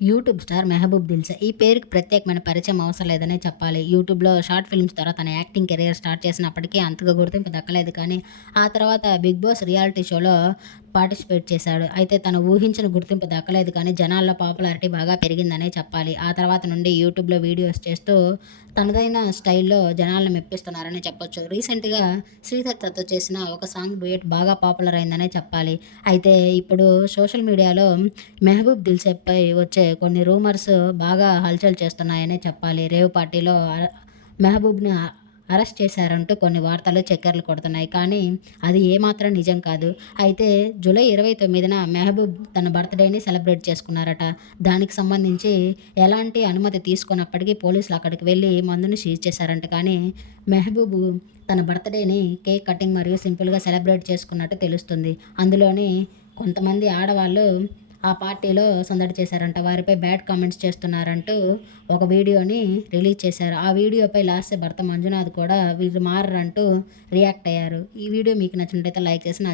YouTube star Mehboob దిల్సా. ఈ పేరుకి ప్రత్యేకమైన పరిచయం అవసరం లేదనే చెప్పాలి. యూట్యూబ్లో షార్ట్ ఫిల్మ్స్ ద్వారా తన యాక్టింగ్ కెరియర్ స్టార్ట్ చేసినప్పటికీ అంతగా గుర్తింపు దక్కలేదు కానీ ఆ తర్వాత బిగ్ బాస్ రియాలిటీ షోలో పార్టిసిపేట్ చేశాడు. అయితే తను ఊహించిన గుర్తింపు దక్కలేదు. కానీ జనాల్లో పాపులారిటీ బాగా పెరిగిందనే చెప్పాలి. ఆ తర్వాత నుండి యూట్యూబ్లో వీడియోస్ చేస్తూ తనదైన స్టైల్లో జనాలను మెప్పిస్తున్నారని చెప్పొచ్చు. రీసెంట్గా శ్రీదత్తతో చేసిన ఒక సాంగ్ డ్యూయట్ బాగా పాపులర్ అయిందనే చెప్పాలి. అయితే ఇప్పుడు సోషల్ మీడియాలో మెహబూబ్ దిల్సేపై వచ్చే కొన్ని రూమర్స్ బాగా హల్చల్ చేస్తున్నాయనే చెప్పాలి. రేవ్ పార్టీలో మెహబూబ్ని అరెస్ట్ చేశారంటూ కొన్ని వార్తలు చక్కర్లు కొడుతున్నాయి. కానీ అది ఏమాత్రం నిజం కాదు. అయితే జూలై ఇరవై తొమ్మిదిన మెహబూబ్ తన బర్త్డేని సెలబ్రేట్ చేసుకున్నారట. దానికి సంబంధించి ఎలాంటి అనుమతి తీసుకున్నప్పటికీ పోలీసులు అక్కడికి వెళ్ళి మందుని సీజ్ చేశారంట. కానీ మెహబూబ్ తన బర్త్డేని కేక్ కటింగ్ మరియు సింపుల్గా సెలబ్రేట్ చేసుకున్నట్టు తెలుస్తుంది. అందులోని కొంతమంది ఆడవాళ్ళు ఆ పార్టీలో సందడి చేశారంట. వారిపై బ్యాడ్ కామెంట్స్ చేస్తున్నారంటూ ఒక వీడియోని రిలీజ్ చేశారు. ఆ వీడియోపై లాస్ట్ భర్త మంజునాథ్ కూడా వీళ్ళు మారంటూ రియాక్ట్ అయ్యారు. ఈ వీడియో మీకు నచ్చినట్టయితే లైక్ చేసి నా